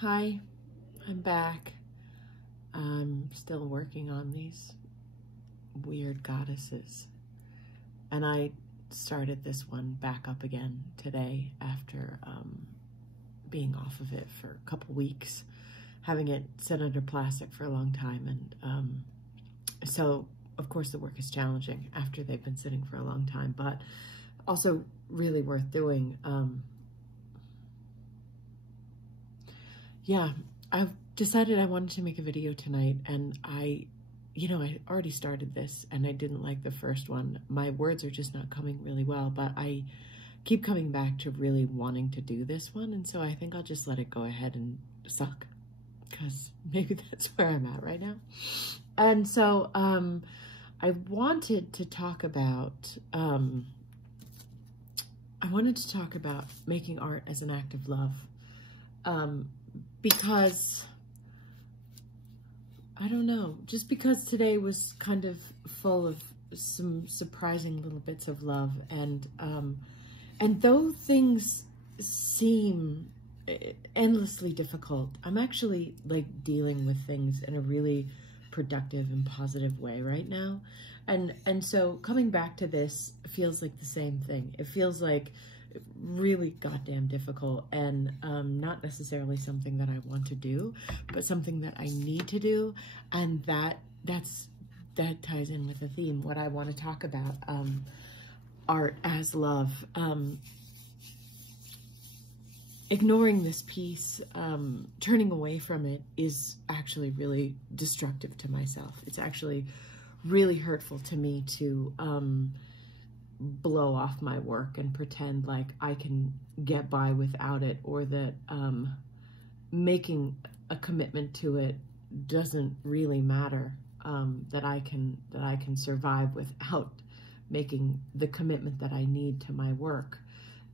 Hi, I'm back. I'm still working on these weird goddesses. And I started this one back up again today after being off of it for a couple weeks, having it sit under plastic for a long time. And so, of course, the work is challenging after they've been sitting for a long time, but also really worth doing. Yeah, I've decided I wanted to make a video tonight, and I already started this and I didn't like the first one. My words are just not coming really well, but I keep coming back to really wanting to do this one, and so I think I'll just let it go ahead and suck, because maybe that's where I'm at right now. And so I wanted to talk about making art as an act of love. Because, I don't know, just because today was kind of full of some surprising little bits of love, and though things seem endlessly difficult, I'm actually like dealing with things in a really productive and positive way right now. And so coming back to this feels like the same thing. It feels like really goddamn difficult, and not necessarily something that I want to do, but something that I need to do, and that ties in with the theme, what I want to talk about, art as love. Ignoring this piece, turning away from it, is actually really destructive to myself. It's actually really hurtful to me to blow off my work and pretend like I can get by without it, or that making a commitment to it doesn't really matter, that I can survive without making the commitment that I need to my work.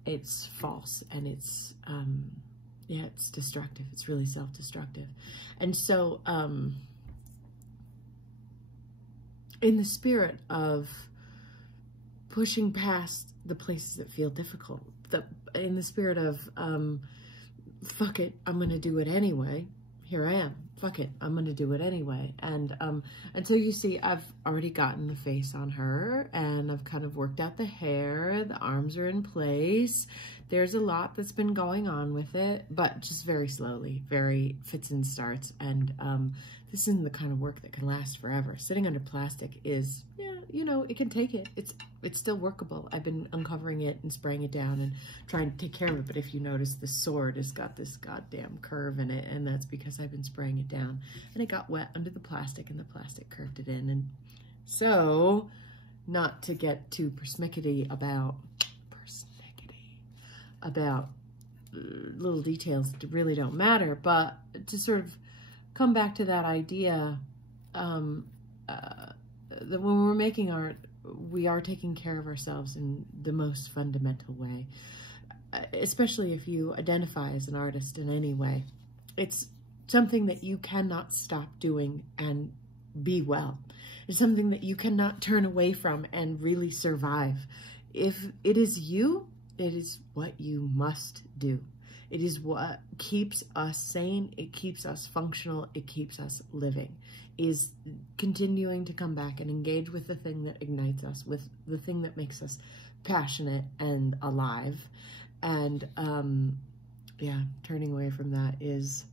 It's false, and it's it's destructive. It's really self-destructive. And so in the spirit of pushing past the places that feel difficult, in the spirit of, fuck it, I'm going to do it anyway. Here I am. Fuck it, I'm going to do it anyway. And so you see, I've already gotten the face on her, and I've kind of worked out the hair. The arms are in place. There's a lot that's been going on with it, but just very slowly, very fits and starts. And this isn't the kind of work that can last forever. Sitting under plastic is, it can take it. It's still workable. I've been uncovering it and spraying it down and trying to take care of it. But if you notice, the sword has got this goddamn curve in it, and that's because I've been spraying it down. And it got wet under the plastic, and the plastic curved it in. And so, not to get too persnickety about little details that really don't matter, but to sort of come back to that idea that when we're making art, we are taking care of ourselves in the most fundamental way, especially if you identify as an artist in any way. It's something that you cannot stop doing and be well. It's something that you cannot turn away from and really survive. If it is you, it is what you must do. It is what keeps us sane, it keeps us functional, it keeps us living, is continuing to come back and engage with the thing that ignites us, with the thing that makes us passionate and alive. And turning away from that is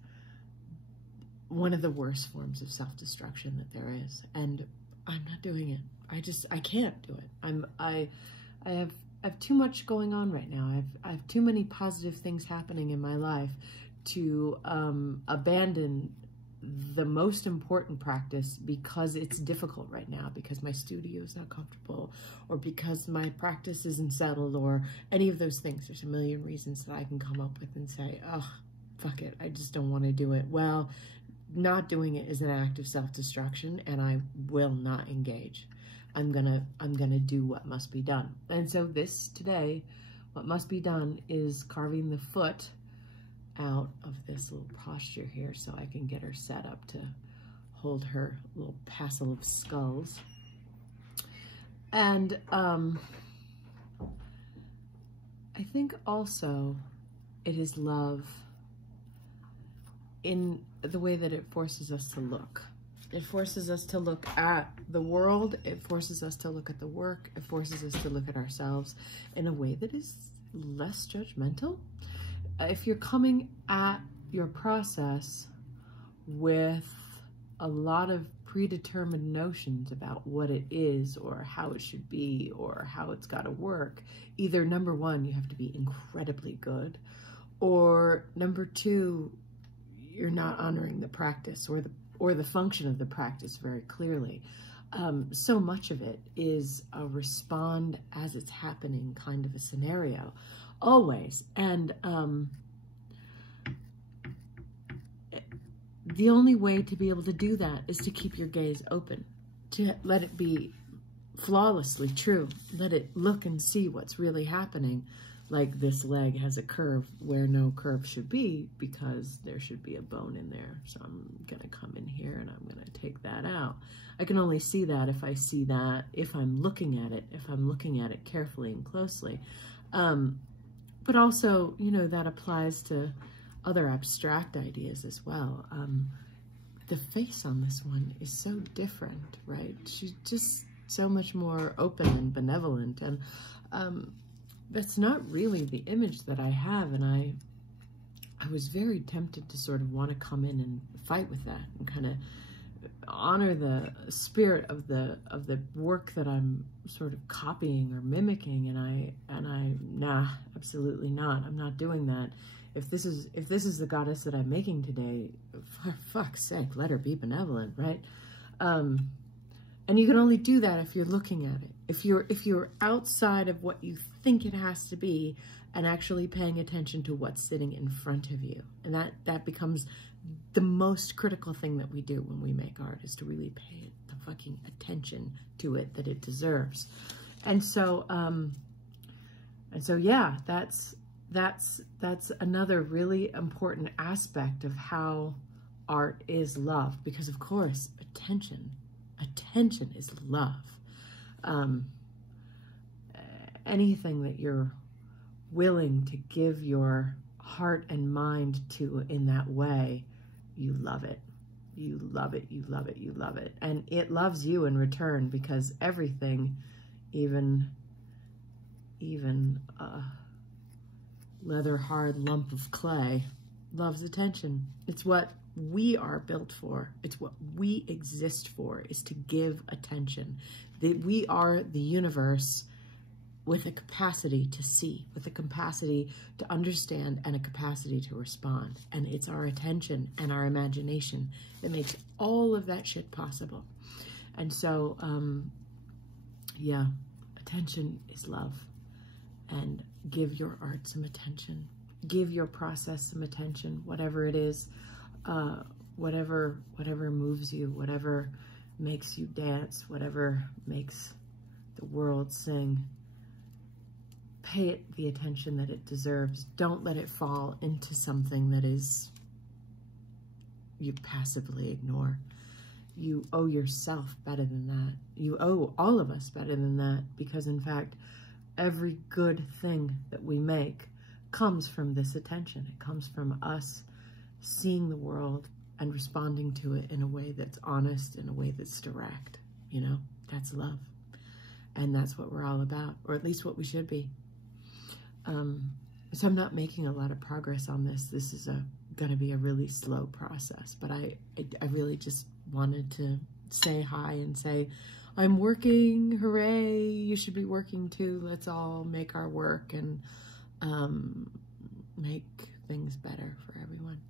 one of the worst forms of self-destruction that there is. And I'm not doing it. I can't do it. I have too much going on right now. I have too many positive things happening in my life to abandon the most important practice because it's difficult right now, because my studio is not comfortable, or because my practice isn't settled, or any of those things. There's a million reasons that I can come up with and say, oh, fuck it, I just don't want to do it. Well, not doing it is an act of self-destruction, and I will not engage. I'm gonna do what must be done. And so today, what must be done is carving the foot out of this little posture here so I can get her set up to hold her little passel of skulls. And I think also it is love in the way that it forces us to look. It forces us to look at the world. It forces us to look at the work. It forces us to look at ourselves in a way that is less judgmental. If you're coming at your process with a lot of predetermined notions about what it is or how it should be or how it's got to work, either number one, you have to be incredibly good, or number two, you're not honoring the practice or the function of the practice very clearly. So much of it is a respond as it's happening kind of a scenario, always. And the only way to be able to do that is to keep your gaze open, to let it be flawlessly true. Let it look and see what's really happening. Like this leg has a curve where no curve should be because there should be a bone in there. So I'm gonna come in here and I'm gonna take that out. I can only see that if I see that, if I'm looking at it, if I'm looking at it carefully and closely. But also, you know, that applies to other abstract ideas as well. The face on this one is so different, right? She's just so much more open and benevolent, and that's not really the image that I have, and I was very tempted to sort of want to come in and fight with that and kind of honor the spirit of the work that I'm sort of copying or mimicking, and I nah, absolutely not. I'm not doing that. If this is the goddess that I'm making today, for fuck's sake, let her be benevolent, right? And you can only do that if you're looking at it. If you're outside of what you think it has to be and actually paying attention to what's sitting in front of you. And that becomes the most critical thing that we do when we make art, is to really pay the fucking attention to it that it deserves. And so yeah, that's another really important aspect of how art is love, because of course, attention is love. Anything that you're willing to give your heart and mind to in that way, you love it. You love it, you love it, you love it. And it loves you in return, because everything, even a leather hard lump of clay, loves attention. It's what we are built for. It's what we exist for, is to give attention. We are the universe with a capacity to see, with a capacity to understand, and a capacity to respond. And it's our attention and our imagination that makes all of that shit possible. And so, yeah, attention is love. And give your art some attention. Give your process some attention, whatever it is, whatever moves you, whatever makes you dance, whatever makes the world sing. Pay it the attention that it deserves. Don't let it fall into something that is you passively ignore. You owe yourself better than that. You owe all of us better than that, because in fact, every good thing that we make comes from this attention. It comes from us seeing the world and responding to it in a way that's honest, in a way that's direct. You know, that's love. And that's what we're all about, or at least what we should be. So I'm not making a lot of progress on this. This is going to be a really slow process, but I really just wanted to say hi and say, I'm working, hooray, you should be working too. Let's all make our work and make things better for everyone.